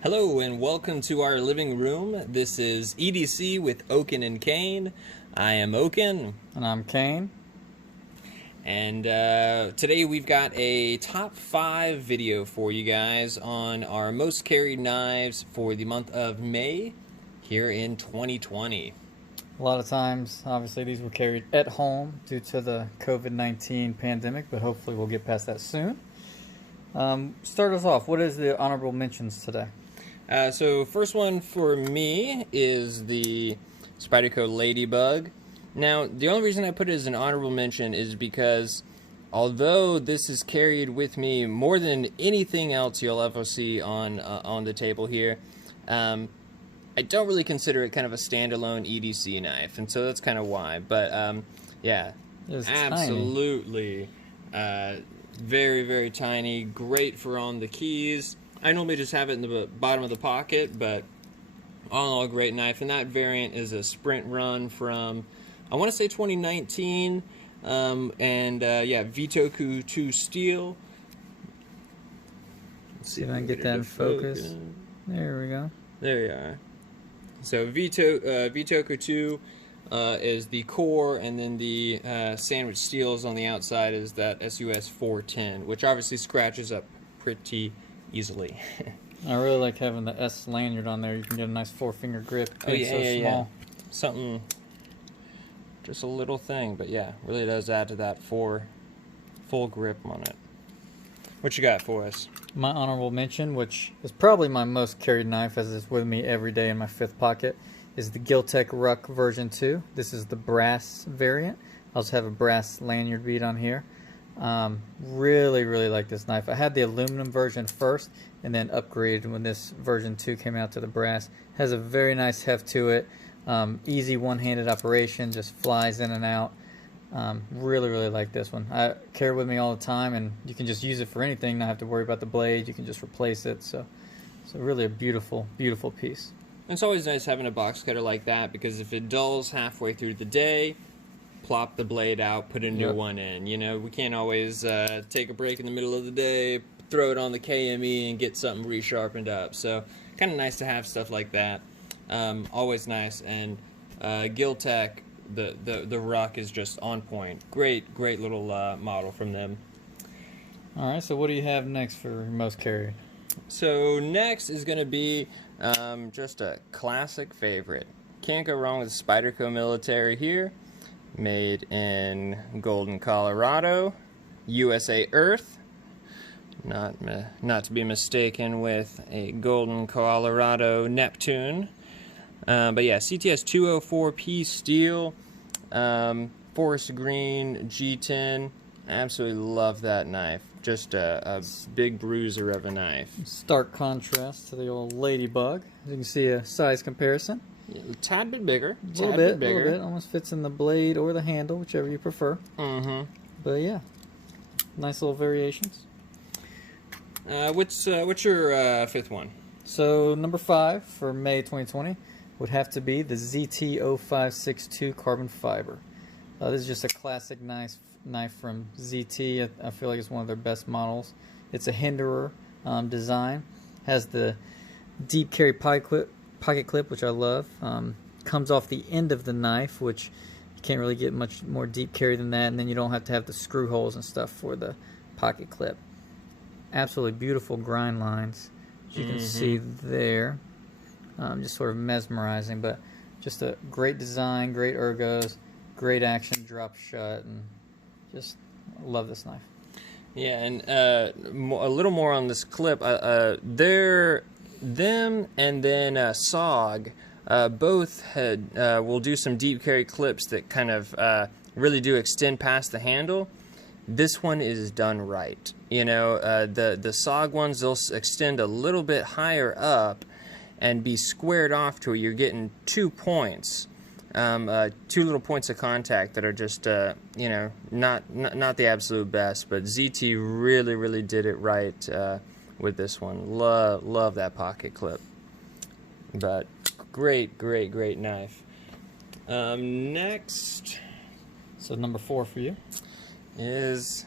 Hello and welcome to our living room. This is EDC with Oaken and Kane. I am Oaken. And I'm Kane. And today we've got a top 5 video for you guys on our most carried knives for the month of May here in 2020. A lot of times, obviously, these were carried at home due to the COVID-19 pandemic, but hopefully we'll get past that soon. Start us off. What is the honorable mentions today? So first one for me is the Spyderco Ladybug. Now, the only reason I put it as an honorable mention is because although this is carried with me more than anything else you'll ever see on the table here, I don't really consider it kind of a standalone EDC knife, and so that's kind of why. But yeah, absolutely, very, very tiny, great for on the keys. I normally just have it in the bottom of the pocket, but all in all, great knife. And that variant is a sprint run from, I want to say 2019, yeah, Vitoku 2 steel. Let's see if I can get that in focus. There we go. There you are. So Vitoku 2 is the core, and then the sandwich steels on the outside is that SUS 410, which obviously scratches up pretty easily. I really like having the S lanyard on there. You can get a nice 4-finger grip. It's so small. Something, just a little thing, but yeah, really does add to that full grip on it. What you got for us? My honorable mention, which is probably my most carried knife as it's with me every day in my 5th pocket, is the Gill Ruck version 2. This is the brass variant. I also have a brass lanyard bead on here. Really like this knife. I had the aluminum version first and then upgraded when this version 2 came out to the brass. Has a very nice heft to it. Easy one-handed operation, just flies in and out. Really like this one. I carry it with me all the time, and you can just use it for anything, not have to worry about the blade. You can just replace it. So really a beautiful piece. It's always nice having a box cutter like that, because if it dulls halfway through the day, plop the blade out, put a new one in. You know, we can't always take a break in the middle of the day, throw it on the KME and get something resharpened up. So kind of nice to have stuff like that. Always nice. And Gill, the Ruck is just on point. Great little model from them. All right, so what do you have next for most carried? So next is going to be just a classic favorite. Can't go wrong with Spyderco Military here. Made in Golden, Colorado, USA Earth. Not to be mistaken with a Golden, Colorado Neptune. But yeah, CTS 204P steel, forest green G10. I absolutely love that knife. Just a big bruiser of a knife. Stark contrast to the old Ladybug. As you can see, a size comparison. Yeah, a tad bit bigger. A little bit. Almost fits in the blade or the handle, whichever you prefer. But yeah, nice little variations. What's your 5th one? So number 5 for May 2020 would have to be the ZT0562 carbon fiber. This is just a classic nice knife from ZT. I feel like it's one of their best models. It's a Hinderer design. Has the deep carry pocket clip, which I love. Comes off the end of the knife, which you can't really get much more deep carry than that, and then you don't have to have the screw holes and stuff for the pocket clip. Absolutely beautiful grind lines, as you can see there. Just sort of mesmerizing, but just a great design, great ergos, great action, drop shut, and just love this knife. Yeah, and a little more on this clip. Them and then SOG both will do some deep carry clips that kind of really do extend past the handle. This one is done right. You know, the SOG ones, they'll extend a little bit higher up and be squared off to where you're getting 2 points, 2 little points of contact that are just you know, not the absolute best. But ZT really did it right with this one. Love that pocket clip. But great knife. Next, so number 4 for you is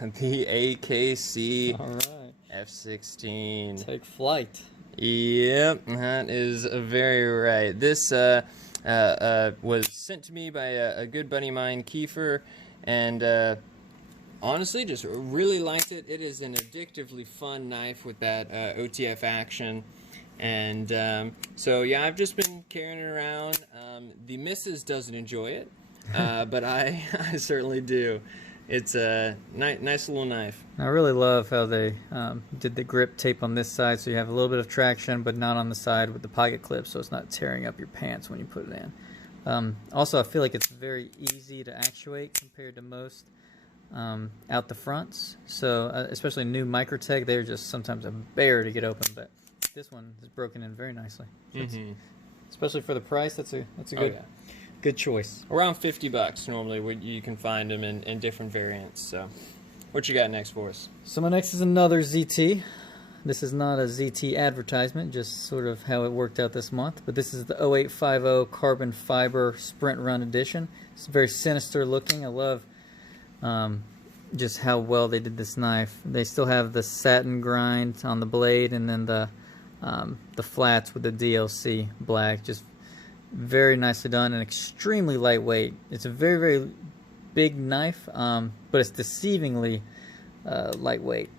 the AKC All right. F16. Take flight. Yep, that is very right. This was sent to me by a good buddy of mine, Kiefer, and honestly, just really liked it. It is an addictively fun knife with that OTF action. And so, yeah, I've just been carrying it around. The missus doesn't enjoy it, but I certainly do. It's a nice little knife. I really love how they did the grip tape on this side, so you have a little bit of traction, but not on the side with the pocket clip, so it's not tearing up your pants when you put it in. Also, I feel like it's very easy to actuate compared to most out the fronts. So, especially new Microtech, they're just sometimes a bear to get open, but this one is broken in very nicely. So especially for the price, that's a good. Good choice. Around $50 normally you can find them in different variants. So what you got next for us? So my next is another ZT. This is not a ZT advertisement, just sort of how it worked out this month. But this is the 0850 carbon fiber sprint run edition. It's very sinister looking. I love just how well they did this knife. They still have the satin grind on the blade, and then the flats with the DLC black. Just very nicely done and extremely lightweight. It's a very, very big knife, but it's deceivingly lightweight.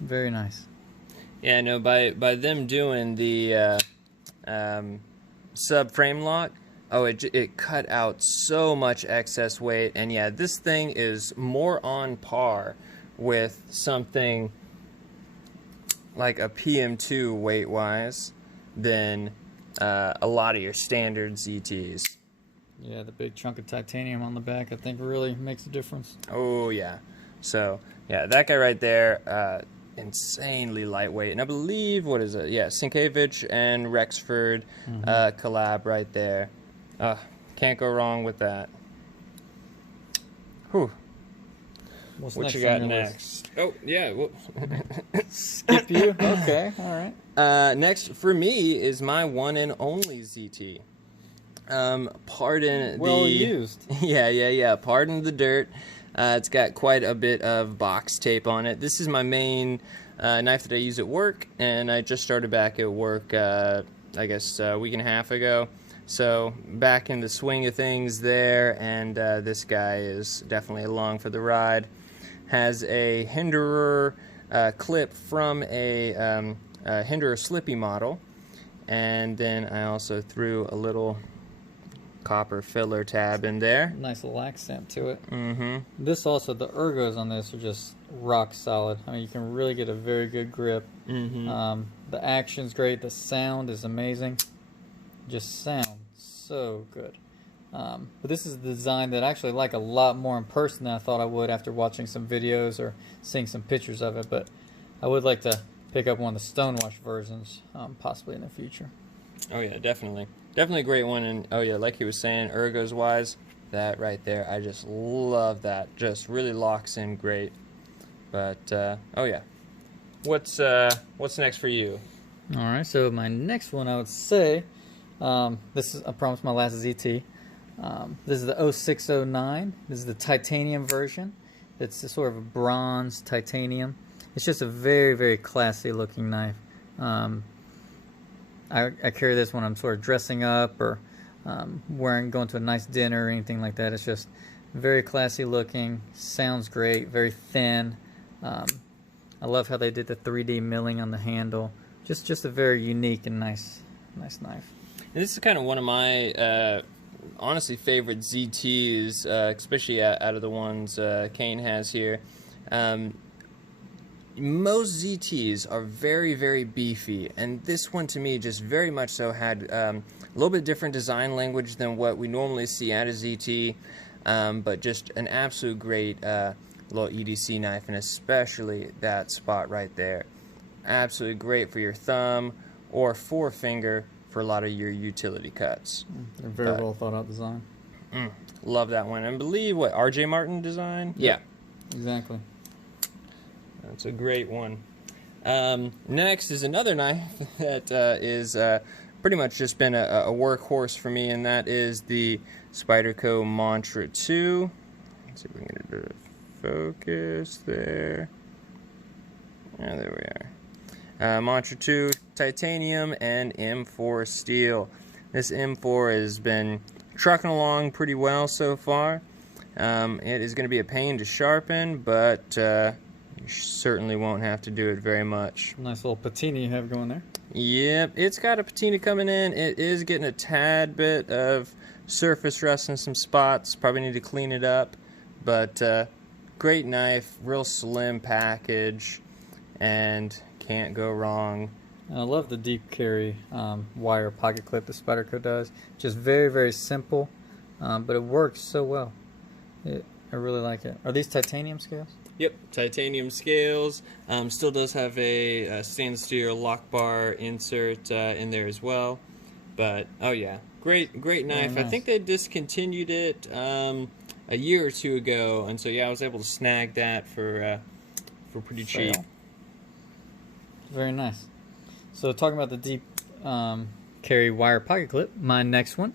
Very nice. Yeah, no, by them doing the sub-frame lock, it cut out so much excess weight. And yeah, this thing is more on par with something like a PM2 weight-wise than a lot of your standard ZTs. Yeah, the big chunk of titanium on the back, I think, really makes a difference. Oh, yeah. So, yeah, that guy right there, insanely lightweight. And I believe, what is it? Yeah, Sienkiewicz and Rexford collab right there. Can't go wrong with that. Whew. What you got next? Oh, yeah. Skip you? Okay, all right. Next for me is my one and only ZT. Pardon well the... used. Yeah. Pardon the dirt. It's got quite a bit of box tape on it. This is my main knife that I use at work, and I just started back at work, I guess, a week and a half ago. So back in the swing of things there, and this guy is definitely along for the ride. Has a Hinderer clip from a Hinderer Slippy model, and then I also threw a little copper filler tab in there. Nice little accent to it. This also, the ergos on this are just rock solid. I mean, you can really get a very good grip. The action's great. The sound is amazing. Just sounds so good. But this is the design that I actually like a lot more in person than I thought I would after watching some videos or seeing some pictures of it. But I would like to pick up one of the Stonewash versions, possibly in the future. Oh yeah, definitely. Definitely a great one. And oh yeah, like he was saying, ergos wise, that right there, I just love that. Just really locks in great. But oh yeah, what's next for you? All right, so my next one, I would say, this is, I promise, my last ZT. This is the 0609. This is the titanium version. It's a sort of a bronze titanium. It's just a very, very classy looking knife. I carry this when I'm sort of dressing up or going to a nice dinner or anything like that. It's just very classy looking, sounds great, very thin. I love how they did the 3D milling on the handle. Just a very unique and nice knife. And this is kind of one of my honestly favorite ZTs, especially out of the ones Kane has here. Most ZTs are very, very beefy, and this one to me just very much so had a little bit different design language than what we normally see out of ZT, but just an absolute great little EDC knife, and especially that spot right there. Absolutely great for your thumb or forefinger for a lot of your utility cuts. They're very well thought out design. Love that one. And believe what, RJ Martin design? Yeah. Exactly. That's a great one. Next is another knife that is pretty much just been a workhorse for me, and that is the Spyderco Mantra 2. Let's see if we can get it to focus there. Yeah, there we are. Mantra 2 titanium and M4 steel. This M4 has been trucking along pretty well so far. It is going to be a pain to sharpen, but you certainly won't have to do it very much. Nice little patina you have going there. Yep, it's got a patina coming in. It is getting a tad bit of surface rust in some spots. Probably need to clean it up, but great knife, real slim package, and can't go wrong. I love the deep carry wire pocket clip that Spyderco does. Just very, very simple, but it works so well. I really like it. Are these titanium scales? Yep, titanium scales. Still does have a stainless steel lock bar insert in there as well. But oh yeah, great knife. Nice. I think they discontinued it a year or two ago, and so yeah, I was able to snag that for pretty cheap. Very nice. So talking about the deep carry wire pocket clip, my next one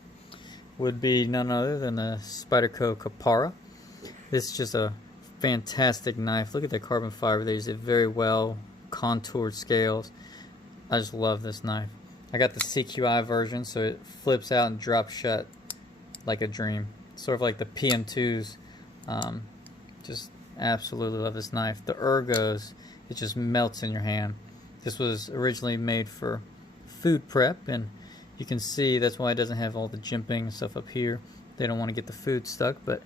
would be none other than the Spyderco Capara. This is just a fantastic knife. Look at the carbon fiber. They use it very well, contoured scales. I just love this knife. I got the CQI version, so it flips out and drops shut like a dream. Sort of like the PM2s. Just absolutely love this knife. The ergos, it just melts in your hand. This was originally made for food prep, and you can see that's why it doesn't have all the jimping and stuff up here. They don't want to get the food stuck, but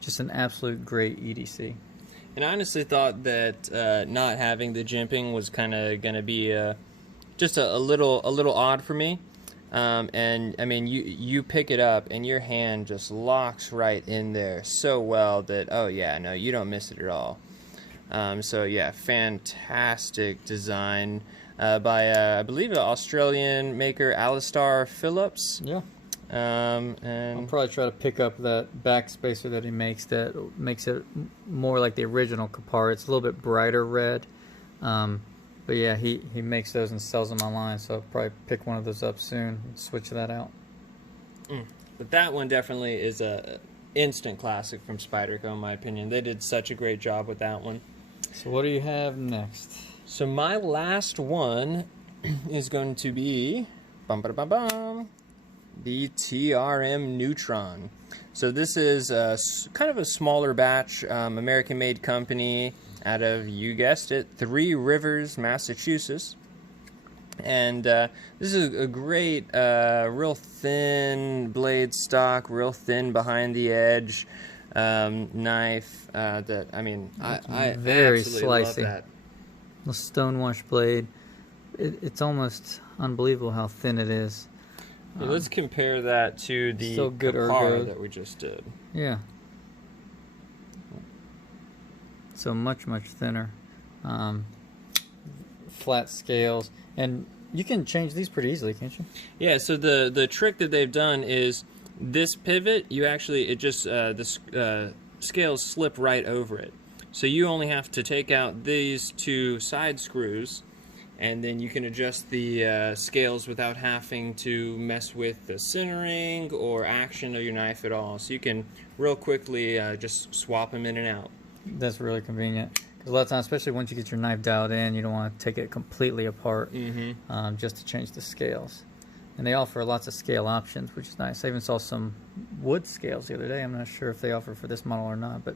just an absolute great EDC. And I honestly thought that not having the jimping was kind of going to be just a little odd for me. And I mean, you pick it up and your hand just locks right in there so well that, oh yeah, no, you don't miss it at all. So yeah, fantastic design by I believe an Australian maker, Alistair Phillips. Yeah. And I'll probably try to pick up that back spacer that he makes that makes it more like the original Capara. It's a little bit brighter red. But yeah, he makes those and sells them online, so I'll probably pick one of those up soon and switch that out. But that one definitely is a instant classic from Spyderco, in my opinion. They did such a great job with that one. So what do you have next? So my last one is going to be the TRM Neutron. So this is kind of a smaller batch, American-made company out of, you guessed it, Three Rivers, Massachusetts. And this is a great, real thin blade stock, real thin behind the edge knife. That I mean, I very absolutely slicey. love that. The stonewash blade. It's almost unbelievable how thin it is. Yeah, let's compare that to the so good Capara ergo. that we just did. Yeah. So much thinner. Flat scales, and you can change these pretty easily, can't you? Yeah. So the trick that they've done is this pivot. You actually the scales slip right over it. So you only have to take out these two side screws, and then you can adjust the scales without having to mess with the centering or action of your knife at all. So you can real quickly just swap them in and out. That's really convenient. Because a lot of times, especially once you get your knife dialed in, you don't want to take it completely apart just to change the scales. And they offer lots of scale options, which is nice. I even saw some wood scales the other day. I'm not sure if they offer for this model or not, but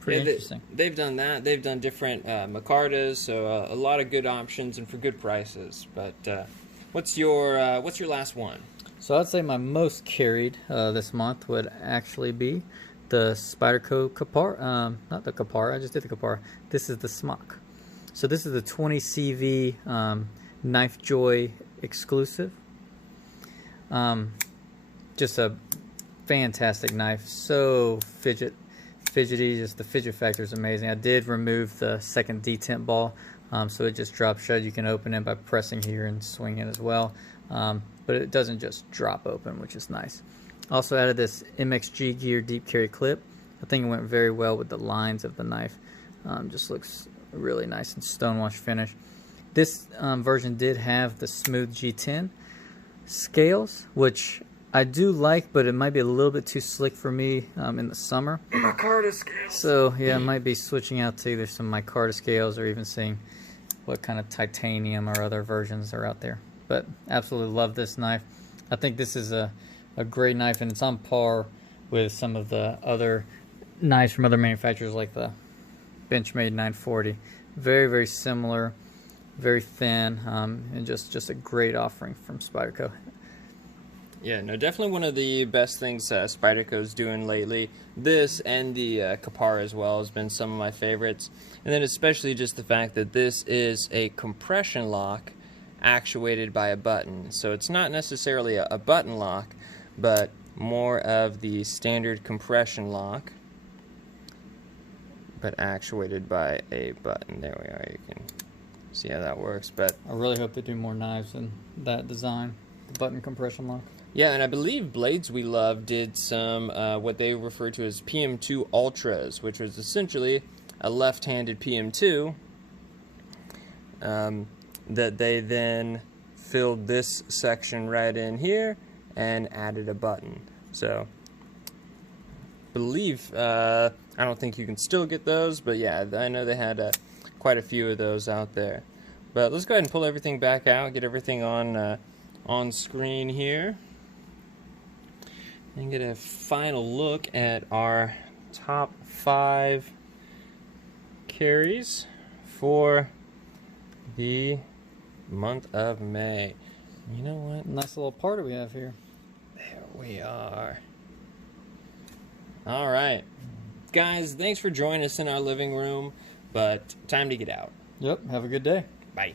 pretty interesting. They've done that. They've done different micartas, so a lot of good options and for good prices. But what's your last one? So I'd say my most carried this month would actually be the Spyderco Capara. Not the Capara, I just did the Capara. This is the Schmuck. So this is the 20 CV Knife Joy exclusive. Just a fantastic knife. So fidgety. Just the fidget factor is amazing. I did remove the second detent ball, so it just drops shut. You can open it by pressing here and swing it as well, but it doesn't just drop open, which is nice. Also added this MXG gear deep carry clip. I think it went very well with the lines of the knife. Just looks really nice and stonewash finish. This version did have the smooth G10 scales, which I do like, but it might be a little bit too slick for me in the summer. Micarta scales. So yeah, I might be switching out to either some micarta scales or even seeing what kind of titanium or other versions are out there. But absolutely love this knife. I think this is a great knife, and it's on par with some of the other knives from other manufacturers like the Benchmade 940. Very, very similar, very thin, and just a great offering from Spyderco. Yeah, no, definitely one of the best things Spyderco's doing lately. This and the Kapara as well has been some of my favorites. And then especially just the fact that this is a compression lock actuated by a button. So it's not necessarily a button lock, but more of the standard compression lock, but actuated by a button. There we are. You can see how that works. But I really hope they do more knives in that design, the button compression lock. yeah, and I believe Blades We Love did some what they refer to as PM2 Ultras, which was essentially a left-handed PM2 that they then filled this section right in here and added a button. So, believe, I don't think you can still get those, but yeah, I know they had quite a few of those out there. But let's go ahead and pull everything back out, get everything on screen here, and get a final look at our top 5 carries for the month of May. You know what? Nice little party we have here. There we are. All right. Guys, thanks for joining us in our living room, but time to get out. Yep, have a good day. Bye.